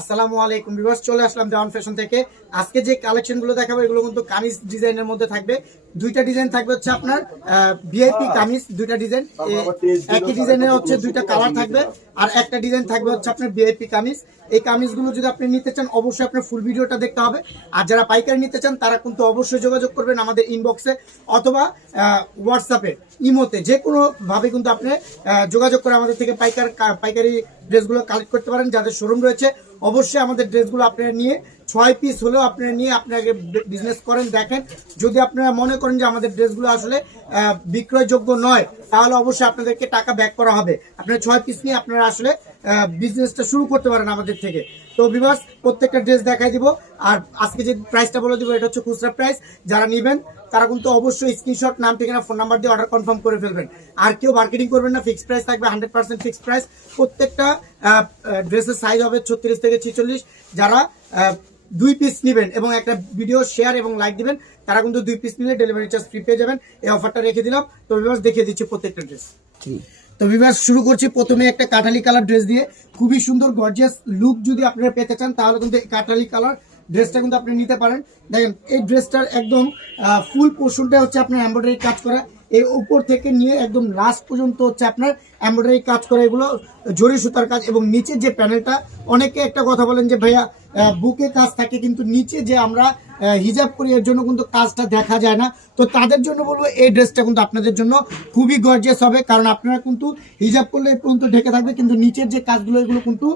আসসালামু আলাইকুম ভিউয়ার্স, চলে আসলাম দেওয়ান ফ্যাশন থেকে। আজকে যে কালেকশন গুলো দেখাবো এগুলো কিন্তু কামিজ ডিজাইনের মধ্যে থাকবে। দুইটা ডিজাইন থাকবে হচ্ছে আপনার ভিআইপি কামিজ, দুইটা ডিজাইন একই ডিজাইনের হচ্ছে দুইটা কালার থাকবে, আর একটা ডিজাইন থাকবে হচ্ছে আপনার ভিআইপি কামিজ। এই কামিজগুলো যদি আপনি নিতে চান অবশ্যই আপনার ফুল ভিডিওটা দেখতে হবে। আর যারা পাইকারি নিতে চান তারা কিন্তু অবশ্যই যোগাযোগ করবেন আমাদের ইনবক্সে অথবা হোয়াটসঅ্যাপে, ইমোতে, যে কোনো ভাবে কিন্তু আপনি যোগাযোগ করে আমাদের থেকে পাইকারি ড্রেসগুলো কালেক্ট করতে পারেন। যাদের শোরুম রয়েছে অবশ্যই আমাদের ড্রেসগুলো আপনারা নিয়ে 6 পিস হলেও আপনারা নিয়ে আপনাকে বিজনেস করেন। দেখেন, যদি আপনারা মনে করেন যে আমাদের ড্রেসগুলো আসলে বিক্রয়যোগ্য নয় তাহলে অবশ্যই আপনাদেরকে টাকা ব্যাক করা হবে। আপনারা 6 পিস নিয়ে আপনারা আসলে বিজনেসটা শুরু করতে পারেন আমাদের থেকে। তো ভিউয়ার্স, প্রত্যেকটা ড্রেস দেখাই দিব, আর আজকে যে প্রাইসটা বলে দিব এটা হচ্ছে খুচরা প্রাইস। যারা নেবেন তারা কিন্তু অবশ্যই স্ক্রিনশট, নাম, ঠিকানা, ফোন নাম্বার দিয়ে অর্ডার কনফার্ম করে ফেলবেন। আর কেউ মার্কেটিং করবেন না, ফিক্সড প্রাইস থাকবে, 100% ফিক্সড প্রাইস। প্রত্যেকটা ড্রেসের সাইজ হবে 36 থেকে 46। যারা 2 পিস নেবেন এবং একটা ভিডিও শেয়ার এবং লাইক দিবেন তারা কিন্তু 2 পিস নিলে ডেলিভারি চার্জ ফ্রি পেয়ে যাবেন। এই অফারটা রেখে দিলাম। তো ভিউয়ার্স, দেখিয়ে দিচ্ছি প্রত্যেকটা ড্রেস। তো ভিউয়ার্স, শুরু করছি প্রথমে একটা কাঠালি কালার ড্রেস দিয়ে। খুবই সুন্দর গর্জিয়াস লুক যদি আপনারা পেতে চান তাহলে কিন্তু এই কাঠালি কালার ড্রেসটা কিন্তু আপনি নিতে পারেন। দেখেন, এই ড্রেসটার একদম ফুল পোর্শনটা হচ্ছে আপনার এমব্রয়ডারি কাজ করা, এই উপর থেকে নিয়ে একদম লাস্ট পর্যন্ত হচ্ছে আপনার এমব্রয়ডারি কাজ করা, এগুলো জরি সুতার কাজ। এবং নিচের যে প্যানেলটা, অনেকে একটা কথা বলেন যে ভাইয়া বুকে কাজ থাকে কিন্তু নিচে যে আমরা হিজাব করি এর জন্য কিন্তু কাজটা দেখা যায় না। তো তাদের জন্য বলবো এই ড্রেসটা কিন্তু আপনাদের জন্য খুবই গর্জিয়াস হবে, কারণ আপনারা কিন্তু হিজাব করলে এই পর্যন্ত ঢেকে থাকবে কিন্তু নিচের যে কাজগুলো এগুলো কিন্তু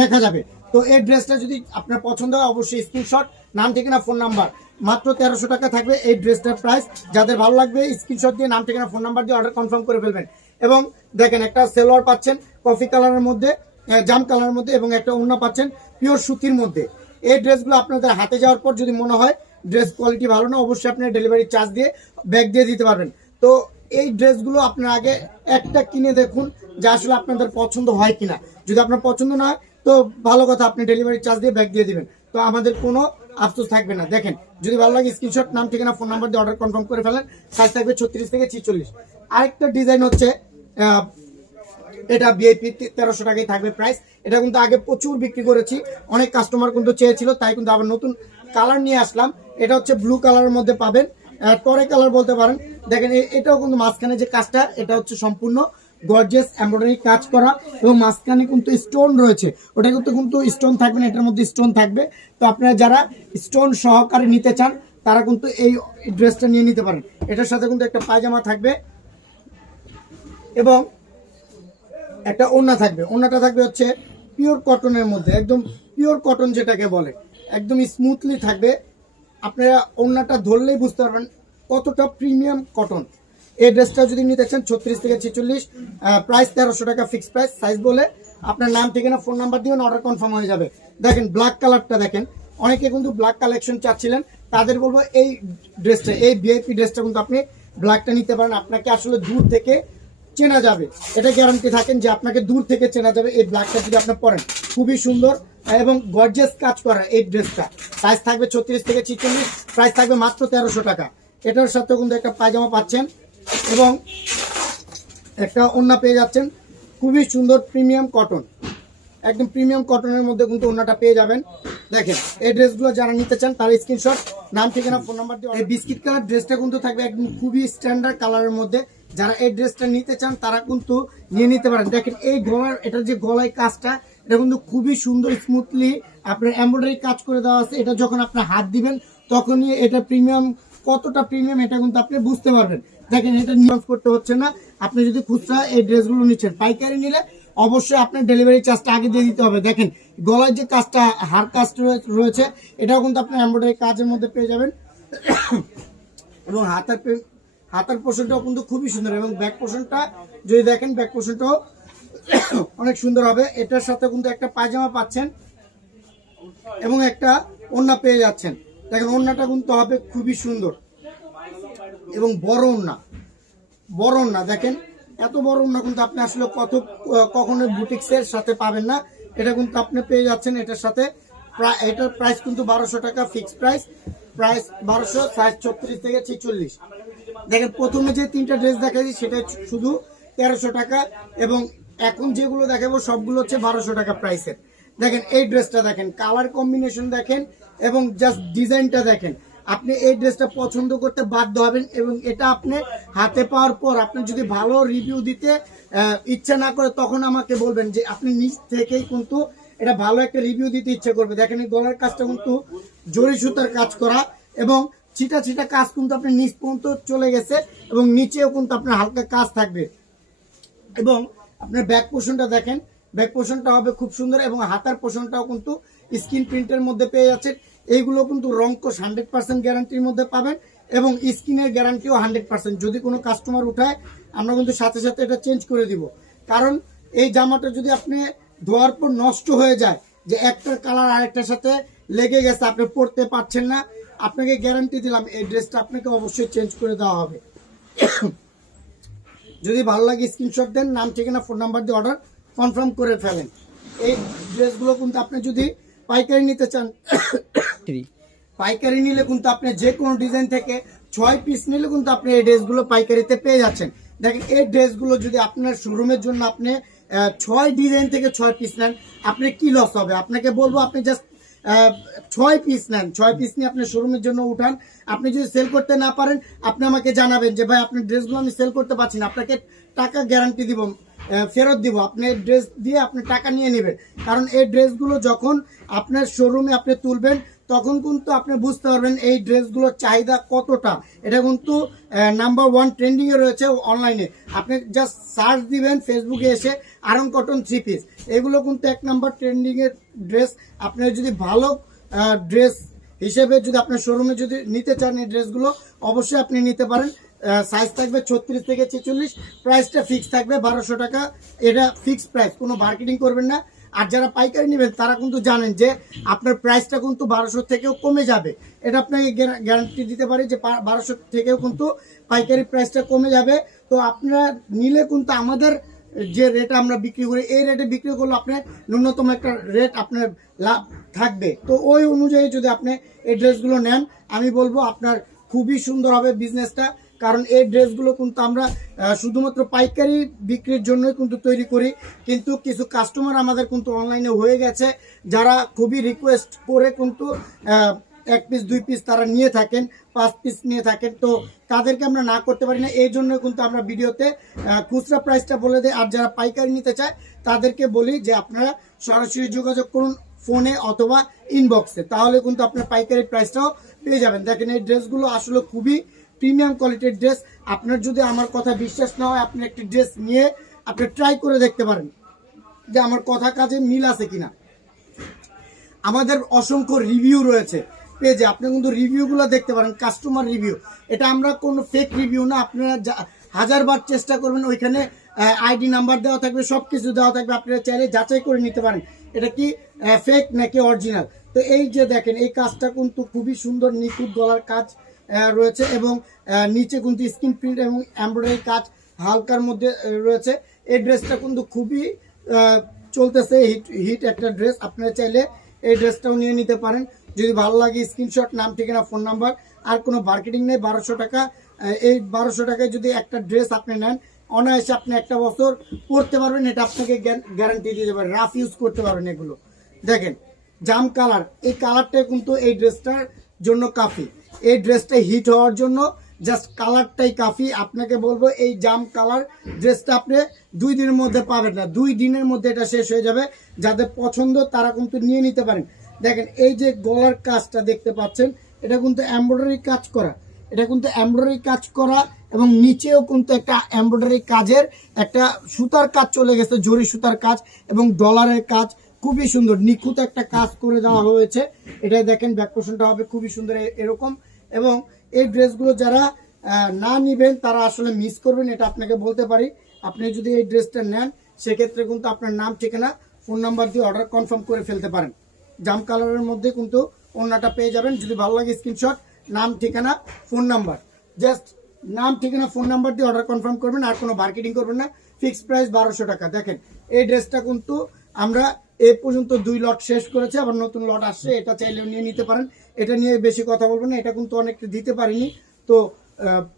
দেখা যাবে। তো এই ড্রেসটা যদি আপনার পছন্দ হয় অবশ্যই স্ক্রিনশট, নাম, ঠিকানা, ফোন নাম্বার, মাত্র 1300 টাকা থাকবে এই ড্রেসটার প্রাইস। যাদের ভালো লাগবে স্ক্রিনশট দিয়ে নাম, ঠিকানা, ফোন নাম্বার দিয়ে অর্ডার কনফার্ম করে ফেলবেন। এবং দেখেন, একটা সেলোয়ার পাচ্ছেন কফি কালারের মধ্যে, জাম কালারের মধ্যে, এবং একটা ওড়না পাচ্ছেন পিওর সুতির মধ্যে। এই ড্রেসগুলো আপনাদের হাতে যাওয়ার পর যদি মনে হয় ড্রেস কোয়ালিটি ভালো না, অবশ্যই আপনার ডেলিভারি চার্জ দিয়ে ব্যাগ দিয়ে দিতে পারবেন। তো এই ড্রেসগুলো আপনার আগে একটা কিনে দেখুন যে আসলে আপনাদের পছন্দ হয় কিনা। যদি আপনার পছন্দ না হয় তো ভালো কথা, আপনি ডেলিভারি চার্জ দিয়ে ব্যাগ দিয়ে দিবেন, তো আমাদের কোনো আফসোস থাকবে না। দেখেন, যদি ভালো লাগে স্ক্রিনশট, নাম, ঠিকানা, ফোন নাম্বার দিয়ে অর্ডার কনফার্ম করে ফেলেন। সাইজ থাকবে 36 থেকে 46। আরেকটা ডিজাইন হচ্ছে এটা ভিআইপি 1300 টাকায় থাকবে প্রাইস। এটা কিন্তু আগে প্রচুর বিক্রি করেছি, অনেক কাস্টমার কিন্তু চেয়েছিল, তাই কিন্তু আবার নতুন কালার নিয়ে আসলাম। এটা হচ্ছে ব্লু কালারের মধ্যে পাবেন, টরে কালার বলতে পারেন। দেখেন, এটাও কিন্তু মাঝখানে যে কাজটা এটা হচ্ছে সম্পূর্ণ গর্জিয়াস এমব্রয়ডারি কাজ করা, এবং মাঝখানে কিন্তু স্টোন রয়েছে। ওটা কিন্তু স্টোন থাকবে না, এটার মধ্যে স্টোন থাকবে। তো আপনারা যারা স্টোন সহকারে নিতে চান তারা কিন্তু এই ড্রেসটা নিয়ে নিতে পারেন। এটার সাথে কিন্তু একটা পায়জামা থাকবে এবং একটা ওড়না থাকবে। ওড়নাটা থাকবে হচ্ছে পিওর কটনের মধ্যে, একদম পিওর কটন যেটাকে বলে, একদম স্মুথলি থাকবে। আপনারা ওড়নাটা ধরলেই বুঝতে পারবেন কতটা প্রিমিয়াম কটন। এই ড্রেসটা যদি নিতে চান 36 থেকে 46, প্রাইস 1300 টাকা ফিক্সড প্রাইস। সাইজ বলে আপনার নাম, ঠিকানা, ফোন নাম্বার দিয়ে অর্ডার কনফার্ম হয়ে যাবে। দেখেন, ব্ল্যাক কালারটা দেখেন, অনেকে কিন্তু ব্ল্যাক কালেকশন চাচ্ছিলেন, তাদের বলবো এই ড্রেসটা, এই ভিআইপি ড্রেসটা কিন্তু আপনি ব্ল্যাকটা নিতে পারেন। আপনাকে আসলে দূর থেকে চেনা যাবে, এটা গ্যারান্টি থাকেন যে আপনাকে দূর থেকে চেনা যাবে এই ব্ল্যাকটা যদি আপনি পরেন। খুবই সুন্দর এবং গর্জিয়াস কাজ করা এই ড্রেসটা। সাইজ থাকবে 36 থেকে 46, প্রাইস থাকবে মাত্র 1300 টাকা। এটার সাথে কিন্তু একটা পায়জামা পাচ্ছেন এবং একটা ওড়না পেয়ে যাচ্ছেন। খুবই সুন্দর প্রিমিয়াম কটন, একদম প্রিমিয়াম কটনের মধ্যে কিন্তু ওড়নাটা পেয়ে যাবেন। দেখেন, এই ড্রেসগুলো যারা নিতে চান তারা স্ক্রিনশট, নাম, ঠিকানা, ফোন নাম্বার দিয়ে। এই বিস্কিট কালার ড্রেসটা কিন্তু থাকবে একদম খুবই স্ট্যান্ডার্ড কালারের মধ্যে। যারা এই ড্রেসটা নিতে চান তারা কিন্তু নিয়ে নিতে পারেন। দেখেন, এই গলার, এটার যে গলায় কাজটা এটা কিন্তু খুবই সুন্দর স্মুথলি আপনার এমব্রয়ডারি কাজ করে দেওয়া আছে। এটা যখন আপনার হাত দিবেন তখনই এটা প্রিমিয়াম, কতটা প্রিমিয়াম এটা কিন্তু আপনি বুঝতে পারবেন। দেখেন, এটা নিউজ করতে হচ্ছে না। আপনি যদি খুচরা এই ড্রেসগুলো নিচ্ছেন, পাইকারি নিলে অবশ্যই আপনার ডেলিভারি চার্জটা আগে দিয়ে দিতে হবে। দেখেন, গলার যে কাজটা, হার কাজটা রয়েছে এটাও কিন্তু আপনার এমব্রয়ডারি কাজের মধ্যে পেয়ে যাবেন। এবং হাতার পোর্শনটাও কিন্তু খুবই সুন্দর, এবং ব্যাক পোর্শনটা যদি দেখেন, ব্যাক পোর্শনটাও অনেক সুন্দর হবে। এটার সাথে কিন্তু একটা পায়জামা পাচ্ছেন এবং একটা ওড়না পেয়ে যাচ্ছেন। দেখেন, ওড়নাটা কিন্তু হবে খুবই সুন্দর এবং বড় ওড়না, বড় ওড়না। দেখেন, এত বড় ওড়না কিন্তু আপনি আসলে কখনো বুটিক্সের সাথে পাবেন না। এটা কিন্তু আপনি পেয়ে যাচ্ছেন এটার সাথে। এটার প্রাইস কিন্তু 1200 টাকা ফিক্সড প্রাইস, প্রাইস 1200, সাইজ 36 থেকে 46। দেখেন, প্রথমে যে 3টা ড্রেস দেখাচ্ছি সেটা শুধু 1300 টাকা, এবং এখন যেগুলো দেখাবো সবগুলো হচ্ছে 1200 টাকা প্রাইসের। দেখেন এই ড্রেসটা দেখেন, কালার কম্বিনেশন দেখেন এবং জাস্ট ডিজাইনটা দেখেন। আপনি এই ড্রেসটা পছন্দ করতে বাধ্য হবেন এবং এটা আপনি হাতে পাওয়ার পর আপনি যদি ভালো রিভিউ দিতে ইচ্ছা না করে তখন আমাকে বলবেন যে আপনি নিজ থেকেই কিন্তু এটা ভালো একটা রিভিউ দিতে ইচ্ছা করবে। দেখেন এই গলার কাজটা কিন্তু জরি সুতার কাজ করা এবং ছিটা ছিটা কাজ কিন্তু আপনার নিচ পর্যন্ত চলে গেছে এবং নিচেও কিন্তু আপনার হালকা কাজ থাকবে। এবং আপনার ব্যাক পোর্শনটা দেখেন, ব্যাক পোর্শনটা হবে খুব সুন্দর এবং হাতার পোর্শনটাও কিন্তু স্ক্রিন প্রিন্টের মধ্যে পেয়ে যাচ্ছেন। এইগুলো কিন্তু রংকশ 100% গ্যারান্টির মধ্যে পাবেন এবং স্ক্রিনের গ্যারান্টিও 100%। যদি কোনো কাস্টমার উঠায় আমরা কিন্তু সাথে সাথে এটা চেঞ্জ করে দিব। কারণ এই জামাটা যদি আপনি ধোয়ার পর নষ্ট হয়ে যায়, যে একটার কালার আরেকটার সাথে লেগে গেছে, আপনি পরতে পারছেন না, আপনাকে গ্যারান্টি দিলাম এই ড্রেসটা আপনাকে অবশ্যই চেঞ্জ করে দেওয়া হবে। যদি ভালো লাগে স্ক্রিনশট দেন, নাম ঠিকানা ফোন নাম্বার দিয়ে অর্ডার কনফার্ম করে ফেলেন। এই ড্রেসগুলো কিন্তু আপনি যদি পাইকারি নিতে চান, পাইকারি নিলে কিন্তু আপনি যে কোনো ডিজাইন থেকে 6 পিস নিলে কিন্তু আপনি এই ড্রেসগুলো পাইকারিতে পেয়ে যাচ্ছেন। দেখেন এই ড্রেসগুলো যদি আপনার শোরুমের জন্য আপনি 6 ডিজাইন থেকে 6 পিস নেন, আপনি কি লস হবে? আপনাকে বলবো আপনি জাস্ট 6 পিস নেন, 6 পিস নিয়ে আপনি শোরুমের জন্য উঠান। আপনি যদি সেল করতে না পারেন আপনি আমাকে জানাবেন যে ভাই আপনার ড্রেসগুলো আমি সেল করতে পারছি না, আপনাকে টাকা গ্যারান্টি দিব, ফেরত দিব। আপনি ড্রেস দিয়ে আপনি টাকা নিয়ে নেবেন। কারণ এই ড্রেসগুলো যখন আপনার শোরুমে আপনি তুলবেন তখন কিন্তু আপনি বুঝতে পারবেন এই ড্রেসগুলোর চাহিদা কতটা। এটা কিন্তু নাম্বার 1 ট্রেন্ডিংয়ে রয়েছে অনলাইনে। আপনি জাস্ট সার্চ দিবেন ফেসবুকে এসে আয়রন কটন 3 পিস, এগুলো কিন্তু 1 নাম্বার ট্রেন্ডিংয়ের ড্রেস। আপনার যদি ভালো ড্রেস হিসেবে যদি আপনার শোরুমে যদি নিতে চান এই ড্রেসগুলো অবশ্যই আপনি নিতে পারেন। সাইজ থাকবে 36 থেকে 46, প্রাইসটা ফিক্স থাকবে 1200 টাকা। এটা ফিক্স প্রাইস, কোনো মার্কেটিং করবেন না। আর যারা পাইকারি নেবেন তারা কিন্তু জানেন যে আপনার প্রাইসটা কিন্তু 1200 থেকেও কমে যাবে। এটা আপনাকে গ্যারান্টি দিতে পারি যে 1200 থেকেও কিন্তু পাইকারি প্রাইসটা কমে যাবে। তো আপনারা নিলে কিন্তু আমাদের যে রেট আমরা বিক্রি করি এই রেটে বিক্রি করলে আপনার ন্যূনতম একটা রেট আপনার লাভ থাকবে। তো ওই অনুযায়ী যদি আপনি এই ড্রেসগুলো নেন আমি বলবো আপনার খুবই সুন্দর হবে বিজনেসটা। কারণ এই ড্রেসগুলো কিন্তু আমরা শুধুমাত্র পাইকারি বিক্রির জন্যই কিন্তু তৈরি করি, কিন্তু কিছু কাস্টমার আমাদের কিন্তু অনলাইনে হয়ে গেছে যারা খুবই রিকোয়েস্ট করে কিন্তু 1 পিস 2 পিস তারা নিয়ে থাকেন, 5 পিস নিয়ে থাকেন। তো তাদেরকে আমরা না করতে পারি না, এই জন্য কিন্তু আমরা ভিডিওতে খুচরা প্রাইসটা বলে দিই। আর যারা পাইকারি নিতে চায় তাদেরকে বলি যে আপনারা সরাসরি যোগাযোগ করুন ফোনে অথবা ইনবক্সে, তাহলে কিন্তু আপনার পাইকারি প্রাইসটাও পেয়ে যাবেন। দেখেন এই ড্রেসগুলো আসলে খুবই প্রিমিয়াম কোয়ালিটির ড্রেস। আপনার যদি আমার কথা বিশ্বাস না হয় আপনি একটি ড্রেস নিয়ে আপনি ট্রাই করে দেখতে পারেন যে আমার কথা কাজে মিল আছে কিনা। আমাদের অসংখ্য রিভিউ রয়েছে পেজে, আপনি কিন্তু রিভিউগুলো দেখতে পারেন, কাস্টমার রিভিউ। এটা আমরা কোনো ফেক রিভিউ না, আপনারা 1000 বার চেষ্টা করবেন, ওইখানে আইডি নাম্বার দেওয়া থাকবে, সব কিছু দেওয়া থাকবে, আপনারা চাইলে যাচাই করে নিতে পারেন এটা কি ফেক নাকি অরিজিনাল। তো এই যে দেখেন এই কাজটা কিন্তু খুবই সুন্দর নিখুঁত গলার কাজ রয়েছে এবং নিচে কিন্তু স্ক্রিন প্রিন্ট এবং এমব্রয়ডারি কাজ হালকার মধ্যে রয়েছে। এই ড্রেসটা কিন্তু খুবই চলতেছে, হিট একটা ড্রেস। আপনারা চাইলে এই ড্রেসটাও নিয়ে নিতে পারেন। যদি ভালো লাগে স্ক্রিনশট, নাম ঠিকানা ফোন নাম্বার, আর কোনো মার্কেটিং নেই। 1200 টাকা, এই 1200 টাকায় যদি একটা ড্রেস আপনি নেন অনায়াসে আপনি একটা বছর পরতে পারবেন, এটা আপনাকে গ্যারান্টি দিতে পারেন, রাফ ইউজ করতে পারবেন। এগুলো দেখেন জাম কালার, এই কালারটা কিন্তু এই ড্রেসটার জন্য কাফি। এই ড্রেসটা হিট হওয়ার জন্য জাস্ট কালারটাই কাফি। আপনাকে বলবো এই জাম কালার ড্রেসটা আপনি 2 দিনের মধ্যে পাবেন না, 2 দিনের মধ্যে এটা শেষ হয়ে যাবে। যাদের পছন্দ তারা কিন্তু নিয়ে নিতে পারেন। দেখেন এই যে গলার কাজটা দেখতে পাচ্ছেন, এটা কিন্তু এমব্রয়ডারি কাজ করা, এটা কিন্তু এমব্রয়ডারি কাজ করা এবং নিচেও কিন্তু একটা এমব্রয়ডারি কাজের একটা সুতার কাজ চলে গেছে, জরি সুতার কাজ এবং ডলারের কাজ, খুবই সুন্দর নিখুঁত একটা কাজ করে দেওয়া হয়েছে। এটা দেখেন ব্যাক পোর্শনটা হবে খুবই সুন্দর এরকম। এবং এই ড্রেসগুলো যারা না নিবেন তারা আসলে মিস করবেন, এটা আপনাকে বলতে পারি। আপনি যদি এই ড্রেসটা নেন সেক্ষেত্রে কিন্তু আপনার নাম ঠিকানা ফোন নাম্বার দিয়ে অর্ডার কনফার্ম করে ফেলতে পারেন। জাম কালারের মধ্যে কিন্তু ওড়নাটা পেয়ে যাবেন। যদি ভালো লাগে স্ক্রিনশট, নাম ঠিকানা ফোন নাম্বার, জাস্ট নাম ঠিকানা ফোন নাম্বার দিয়ে অর্ডার কনফার্ম করবেন, আর কোনো মার্কেটিং করবেন না। ফিক্সড প্রাইস 1200 টাকা। দেখেন এই ড্রেসটা কিন্তু আমরা এ পর্যন্ত 2 লট শেষ করেছে, আবার নতুন লট আসছে, এটা চাইলেও নিয়ে নিতে পারেন। এটা নিয়ে বেশি কথা বলবো না, এটা কিন্তু অনেকটা দিতে পারিনি, তো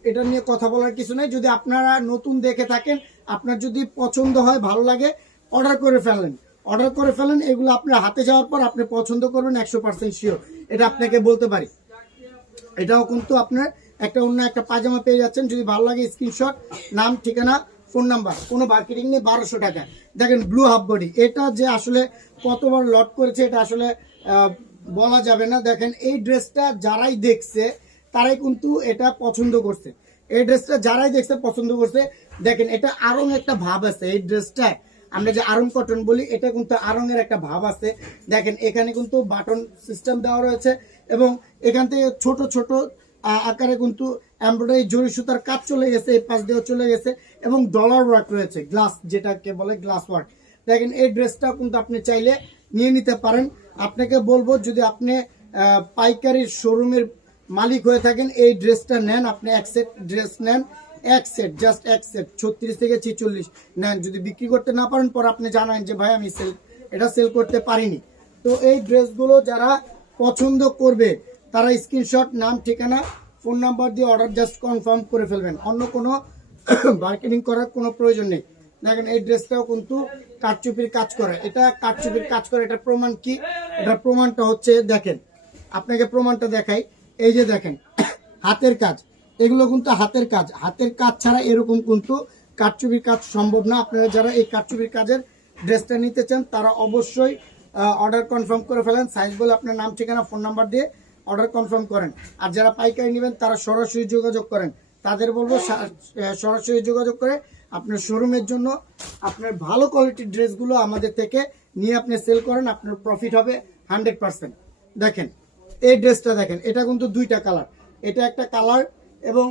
এটা নিয়ে কথা বলার কিছু নাই। যদি আপনারা নতুন দেখে থাকেন, আপনার যদি পছন্দ হয় ভালো লাগে অর্ডার করে ফেলেন, অর্ডার করে ফেলেন, এগুলো আপনার হাতে যাওয়ার পর আপনি পছন্দ করবেন 100% শিওর, এটা আপনাকে বলতে পারি। এটাও কিন্তু আপনার একটা অন্য একটা পায়জামা পেয়ে যাচ্ছেন, যদি ভালো লাগে স্ক্রিনশট, নাম, ঠিকানা, ফোন নাম্বার, কোনো মার্কেটিং নেই, 1200 টাকা। দেখেন ব্লু হাফ বডি, এটা যে আসলে কতবার লট করেছে এটা আসলে বলা যাবে না। দেখেন এই ড্রেসটা যারাই দেখছে তারাই কিন্তু এটা পছন্দ করছে, এই ড্রেসটা যারাই দেখছে পছন্দ করছে। দেখেন এটা আরং একটা ভাব আছে এই ড্রেসটায়, আমরা যে আরং কটন বলি এটা কিন্তু আরঙের একটা ভাব আছে। দেখেন এখানে কিন্তু বাটন সিস্টেম দেওয়া রয়েছে এবং এখান থেকে ছোট ছোট আকারে কিন্তু এমব্রয়ডারি জরি সুতার কাজ চলে গেছে, এই পাশ দিয়েও চলে গেছে এবং ডলার ওয়ার্ক রয়েছে, গ্লাস যেটাকে বলে গ্লাস ওয়ার্ক। দেখেন এই ড্রেসটা কিন্তু আপনি চাইলে নিয়ে নিতে পারেন। আপনাকে বলবো যদি আপনি পাইকারির শোরুমের মালিক হয়ে থাকেন, এই ড্রেসটা নেন, আপনি এক সেট ড্রেস নেন, এক সেট, জাস্ট এক সেট 36 থেকে 46 নেন। যদি বিক্রি করতে না পারেন পর আপনি জানান যে ভাই আমি এটা সেল করতে পারিনি। তো এই ড্রেসগুলো যারা পছন্দ করবে তারা স্ক্রিনশট, নাম, ঠিকানা, ফোন নাম্বার দিয়ে অর্ডার জাস্ট কনফার্ম করে ফেলবেন, অন্য কোনো মার্কেটিং করার কোনো প্রয়োজন নেই। দেখেন এই ড্রেসটাও কিন্তু কারচুপির কাজ করে, এটা কারচুপির কাজ করে, এটার প্রমাণ কি? এটার প্রমাণটা হচ্ছে, দেখেন আপনাকে প্রমাণটা দেখাই, এই যে দেখেন হাতের কাজ, এগুলো কিন্তু হাতের কাজ, হাতের কাজ ছাড়া এরকম কিন্তু কারচুপির কাজ সম্ভব না। আপনারা যারা এই কারচুপির কাজের ড্রেসটা নিতে চান তারা অবশ্যই অর্ডার কনফার্ম করে ফেলেন, সাইজ বলে আপনার নাম, ঠিকানা, ফোন নাম্বার দিয়ে অর্ডার কনফার্ম করেন। আর যারা পাইকারি নেবেন তারা সরাসরি যোগাযোগ করেন, তাদের বলবো সরাসরি যোগাযোগ করে আপনার শোরুমের জন্য আপনার ভালো কোয়ালিটির ড্রেসগুলো আমাদের থেকে নিয়ে আপনি সেল করেন, আপনার প্রফিট হবে 100%। দেখেন এই ড্রেসটা দেখেন, এটা কিন্তু দুইটা কালার, এটা একটা কালার এবং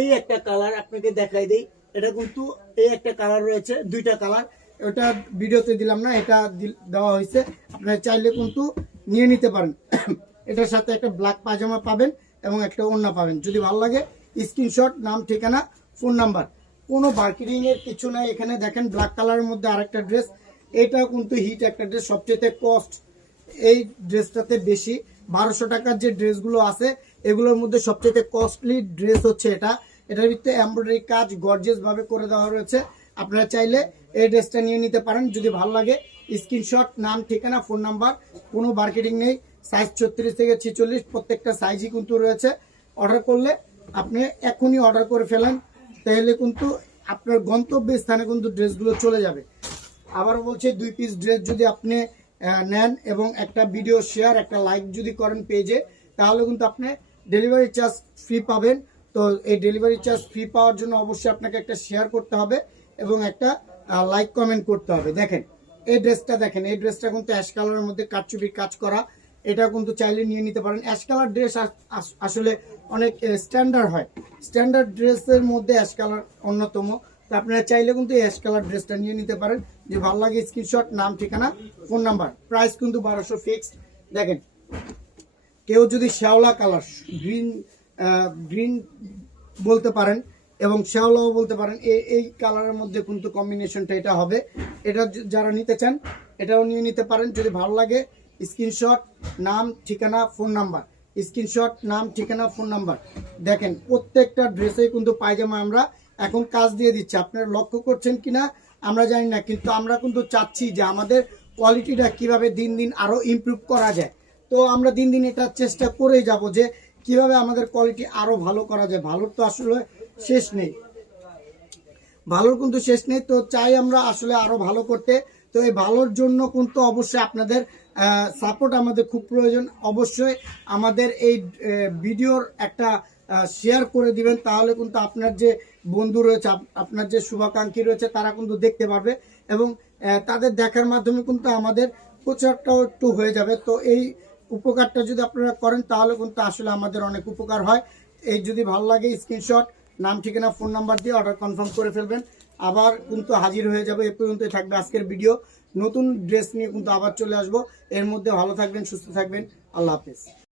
এই একটা কালার আপনাকে দেখাই দেই, এটা কিন্তু এই একটা কালার রয়েছে, দুইটা কালার, ওটা ভিডিওতে দিলাম না, এটা দেওয়া হয়েছে, আপনারা চাইলে কিন্তু নিয়ে নিতে পারেন। এটার সাথে একটা ব্ল্যাক পায়জামা পাবেন এবং একটা ওড়না পাবেন। যদি ভালো লাগে স্ক্রিনশট, নাম, ঠিকানা, ফোন নাম্বার, কোনো মার্কেটিং এর কিছু নাই। এখানে দেখেন ব্ল্যাক কালারের মধ্যে আরেকটা ড্রেস, এটাও কিন্তু হিট একটা ড্রেস, সবচেয়ে কস্ট এই ড্রেসটাতে বেশি, 1200 টাকার যে ড্রেসগুলো আছে এগুলোর মধ্যে সবচেয়ে কস্টলি ড্রেস হচ্ছে এটা। এটার ভিতরে এমব্রয়ডারি কাজ গর্জিয়াস ভাবে করে দেওয়া রয়েছে, আপনারা চাইলে এই ড্রেসটা নিয়ে নিতে পারেন। যদি ভালো লাগে স্ক্রিনশট, নাম, ঠিকানা, ফোন নাম্বার, কোনো মার্কেটিং নেই, সাইজ 36 থেকে 46 প্রত্যেকটা সাইজই কিন্তু রয়েছে। অর্ডার করলে আপনি এখনই অর্ডার করে ফেলেন, তাহলে কিন্তু আপনার গন্তব্য স্থানে কিন্তু ড্রেসগুলো চলে যাবে। আবার বলছি 2 পিস ড্রেস যদি আপনি নেন এবং একটা ভিডিও শেয়ার, একটা লাইক যদি করেন পেজে, তাহলে কিন্তু আপনি ডেলিভারি চার্জ ফ্রি পাবেন। তো এই ডেলিভারি চার্জ ফ্রি পাওয়ার জন্য অবশ্যই আপনাকে একটা শেয়ার করতে হবে এবং একটা লাইক কমেন্ট করতে হবে। দেখেন এই ড্রেসটা দেখেন, এই ড্রেসটা কিন্তু অ্যাশ কালারের মধ্যে কারচুপির কাজ করা, এটা কিন্তু চাইলে নিয়ে নিতে পারেন। অ্যাশ কালার ড্রেস আসলে অনেক স্ট্যান্ডার্ড হয়, স্ট্যান্ডার্ড ড্রেসের মধ্যে অ্যাশ কালার অন্যতম। তো আপনারা চাইলে কিন্তু এই অ্যাশ কালার ড্রেসটা নিয়ে নিতে পারেন। যে ভালো লাগে স্ক্রিনশট, নাম, ঠিকানা, ফোন নাম্বার, প্রাইস কিন্তু 1200 ফিক্সড। দেখেন কেউ যদি শ্যাওলা কালার, গ্রিন বলতে পারেন এবং শ্যাওলাও বলতে পারেন, এই কালারের মধ্যে কিন্তু কম্বিনেশনটা এটা হবে। এটা যারা নিতে চান এটাও নিয়ে নিতে পারেন। যদি ভালো লাগে স্ক্রিনশট, নাম, ঠিকানা, ফোন নাম্বার, স্ক্রিনশট, নাম, ঠিকানা, ফোন নাম্বার। দেখেন প্রত্যেকটা ড্রেসে কিন্তু পায়জামা আমরা এখন কাজ দিয়ে দিচ্ছি, আপনারা লক্ষ্য করছেন কিনা আমরা জানি না, কিন্তু আমরা কিন্তু চাচ্ছি যে আমাদের কোয়ালিটিটা কিভাবে দিন দিন আরো ইমপ্রুভ করা যায়। তো আমরা দিন দিন এটা চেষ্টা করেই যাব যে কিভাবে আমাদের কোয়ালিটি আরো ভালো করা যায়। ভালোর তো আসলে শেষ নেই, ভালোর কিন্তু শেষ নেই, তো চাই আমরা আসলে আরো ভালো করতে। তো এই ভালোর জন্য কিন্তু অবশ্যই আপনাদের সাপোর্ট আমাদের খুব প্রয়োজন। অবশ্যই আমাদের এই ভিডিওর একটা শেয়ার করে দিবেন, তাহলে কিন্তু আপনার যে বন্ধু রয়েছে, আপনার যে শুভাকাঙ্ক্ষী রয়েছে তারা কিন্তু দেখতে পারবে এবং তাদের দেখার মাধ্যমে কিন্তু আমাদের প্রচারটাও একটু হয়ে যাবে। তো এই উপকারটা যদি আপনারা করেন তাহলে কিন্তু আসলে আমাদের অনেক উপকার হয়। এই যদি ভালো লাগে স্ক্রিনশট, নাম, ঠিকানা, ফোন নাম্বার দিয়ে অর্ডার কনফার্ম করে ফেলবেন। আবার কিন্তু হাজির হয়ে যাবে। এ পর্যন্তই থাকবে আজকের ভিডিও, নতুন ড্রেস নিয়ে কিন্তু আবার চলে আসবো। এর মধ্যে ভালো থাকবেন, সুস্থ থাকবেন, আল্লাহ হাফেজ।